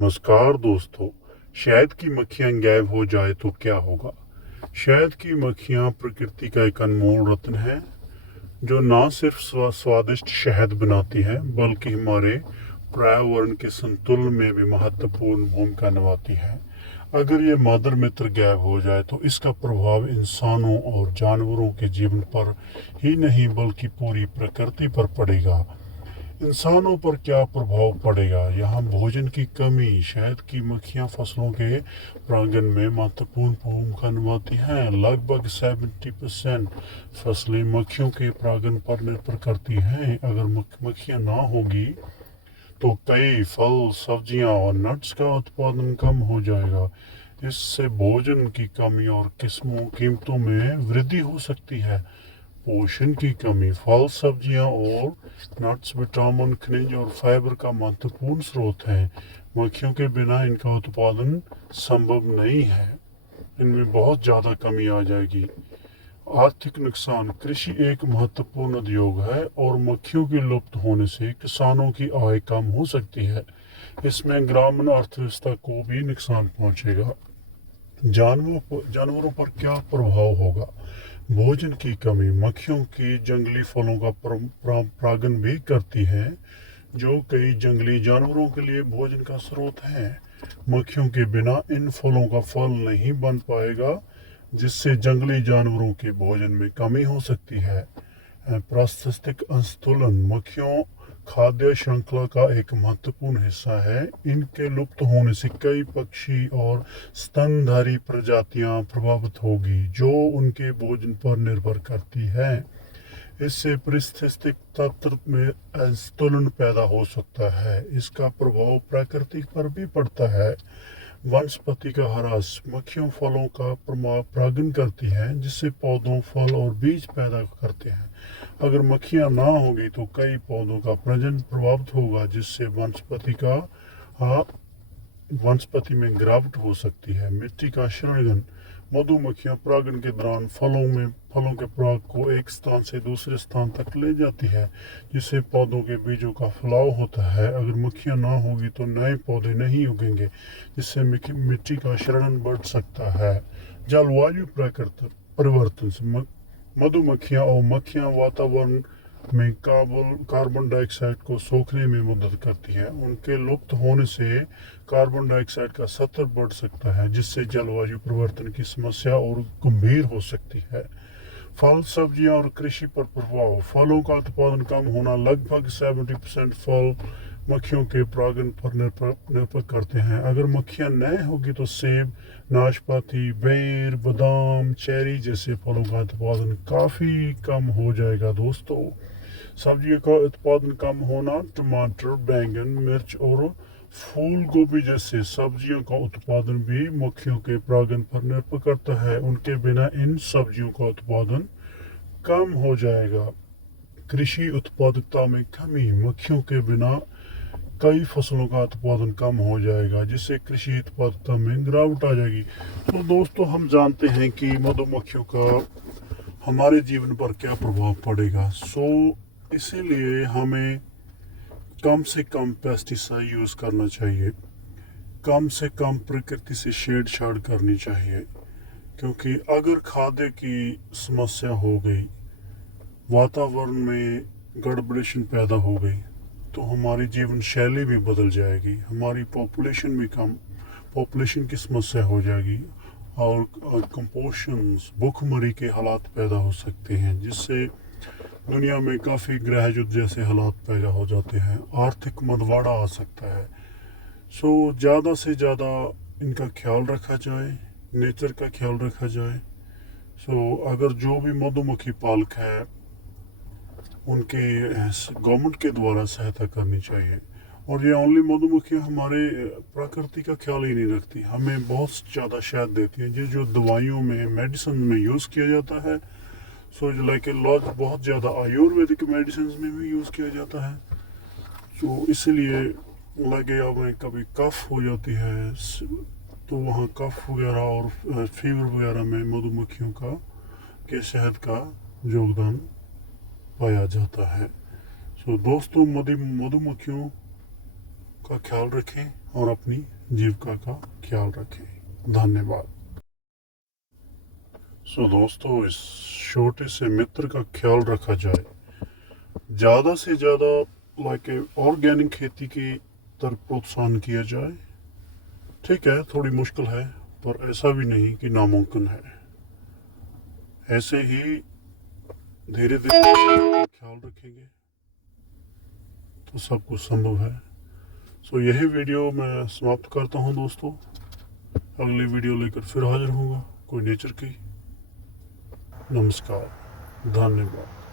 नमस्कार दोस्तों। शहद की मक्खियां गायब हो जाए तो क्या होगा? शहद की मक्खियां प्रकृति का एक अनमोल रत्न है जो न सिर्फ स्वादिष्ट शहद बनाती है बल्कि हमारे पर्यावरण के संतुलन में भी महत्वपूर्ण भूमिका निभाती है। अगर ये मादर मित्र गायब हो जाए तो इसका प्रभाव इंसानों और जानवरों के जीवन पर ही नहीं बल्कि पूरी प्रकृति पर पड़ेगा। इंसानों पर क्या प्रभाव पड़ेगा? यहाँ भोजन की कमी। शहद की मक्खियाँ फसलों के परागण में महत्वपूर्ण भूमिका निभाती हैं। लगभग 70% फसलें मक्खियों के परागण पर निर्भर करती हैं। अगर मक्खियाँ ना होगी तो कई फल, सब्जियां और नट्स का उत्पादन कम हो जाएगा। इससे भोजन की कमी और कीमतों में वृद्धि हो सकती है। पोषण की कमी। फल, सब्जियां और नट्स विटामिन, खनिज और फाइबर का महत्वपूर्ण स्रोत हैं। मक्खियों के बिना इनका उत्पादन संभव नहीं है। इनमें बहुत ज़्यादा कमी आ जाएगी। आर्थिक नुकसान। कृषि एक महत्वपूर्ण उद्योग है और मक्खियों के लुप्त होने से किसानों की आय कम हो सकती है। इसमें ग्रामीण अर्थव्यवस्था को भी नुकसान पहुंचेगा। जानवरों पर क्या प्रभाव होगा? भोजन की कमी। मक्खियों की जंगली फलों का परागण भी करती है जो कई जंगली जानवरों के लिए भोजन का स्रोत है। मक्खियों के बिना इन फलों का फल नहीं बन पाएगा जिससे जंगली जानवरों के भोजन में कमी हो सकती है। पारिस्थितिक असंतुलन। मक्खियों खाद्य श्रृंखला का एक महत्वपूर्ण हिस्सा है। इनके लुप्त होने से कई पक्षी और स्तनधारी प्रजातियां प्रभावित होगी जो उनके भोजन पर निर्भर करती है। इससे पारिस्थितिक तंत्र में असंतुलन पैदा हो सकता है। इसका प्रभाव प्रकृति पर भी पड़ता है। वनस्पति का ह्रास। मक्खियाँ फलों का परागण करती हैं जिससे पौधों, फल और बीज पैदा करते हैं। अगर मक्खियाँ ना होगी तो कई पौधों का प्रजनन प्रभावित होगा जिससे वनस्पति में गिरावट हो सकती है। मिट्टी का क्षरण। मधुमक्खियां परागण के दौरान फलों के पराग को एक स्थान से दूसरे स्थान तक ले जाती है जिससे पौधों के बीजों का फैलाव होता है। अगर मक्खियां ना होगी तो नए पौधे नहीं उगेंगे जिससे मिट्टी का क्षरण बढ़ सकता है। जलवायु परिवर्तन से मधुमक्खियां और मक्खियां वातावरण में कार्बन डाइऑक्साइड को सोखने में मदद करती है। उनके लुप्त होने से कार्बन डाइऑक्साइड का स्तर बढ़ सकता है जिससे जलवायु परिवर्तन की समस्या और गंभीर हो सकती है। फल, सब्जियां और कृषि पर प्रभाव। फलों का उत्पादन कम होना। लगभग 70% फल मक्खियों के परागण पर निर्भर करते हैं। अगर मक्खियां न होगी तो सेब, नाशपाती, बेर, बादाम, चेरी जैसे फलों का उत्पादन काफ़ी कम हो जाएगा दोस्तों। सब्जियों का उत्पादन कम होना। टमाटर, बैंगन, मिर्च और फूल गोभी जैसे सब्जियों का उत्पादन भी मक्खियों के परागण पर निर्भर करता है। उनके बिना इन सब्जियों का उत्पादन कम हो जाएगा। कृषि उत्पादकता में कमी। मक्खियों के बिना कई फसलों का उत्पादन कम हो जाएगा जिससे कृषि उत्पादकता में गिरावट आ जाएगी। तो दोस्तों, हम जानते हैं कि मधुमक्खियों का हमारे जीवन पर क्या प्रभाव पड़ेगा। इसीलिए हमें कम से कम पेस्टिसाइड यूज़ करना चाहिए। कम से कम प्रकृति से छेड़छाड़ करनी चाहिए क्योंकि अगर खाद्य की समस्या हो गई, वातावरण में गड़बड़ेशन पैदा हो गई तो हमारी जीवन शैली भी बदल जाएगी। हमारी पॉपुलेशन की समस्या हो जाएगी और कंपोशंस, भूखमरी के हालात पैदा हो सकते हैं जिससे दुनिया में काफ़ी गृह युद्ध जैसे हालात पैदा हो जाते हैं। आर्थिक मंदवाड़ा आ सकता है। ज़्यादा से ज़्यादा इनका ख्याल रखा जाए, नेचर का ख्याल रखा जाए। अगर जो भी मधुमक्खी पालक है उनके गवर्नमेंट के द्वारा सहायता करनी चाहिए। और ये ओनली मधुमक्खियाँ हमारे प्रकृति का ख्याल ही नहीं रखती, हमें बहुत ज़्यादा शहद देती हैं जो दवाइयों में, मेडिसिन में यूज़ किया जाता है। लाइक लॉज बहुत ज़्यादा आयुर्वेदिक मेडिसिन में भी यूज़ किया जाता है। इसलिए लगे हमें कभी कफ हो जाती है तो वहाँ कफ वगैरह और फीवर वगैरह में मधुमक्खियों के शहद का योगदान पाया जाता है। दोस्तों, मधुमक्खियों का ख्याल रखें और अपनी जीविका का ख्याल रखें। धन्यवाद। दोस्तों, इस छोटे से मित्र का ख्याल रखा जाए, ज़्यादा से ज़्यादा ऑर्गेनिक खेती की तरफ प्रोत्साहन किया जाए। ठीक है, थोड़ी मुश्किल है, पर ऐसा भी नहीं कि नामुमकिन है। ऐसे ही धीरे धीरे ख्याल रखेंगे तो सब कुछ संभव है। यही वीडियो मैं समाप्त करता हूँ दोस्तों। अगली वीडियो लेकर फिर हाजिर होगा कोई नेचर की। नमस्कार, धन्यवाद।